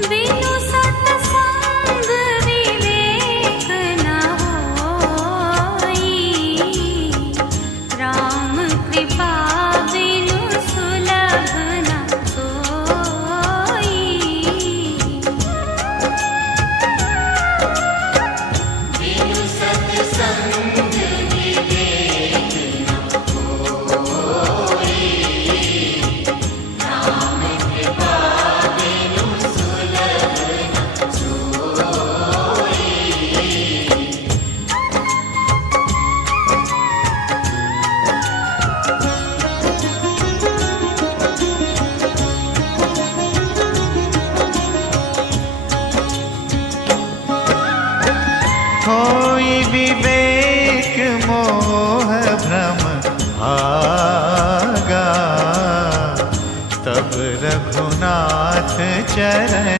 बिनु सत्संग विवेक न होई, राम कृपा बिनु सुलभ न सोई। बिनु सत्संग विवेक न होई, राम कृपा बिनु सुलभ न सोई। होई विवेक मोह भ्रम भागा, तब रघुनाथ चरण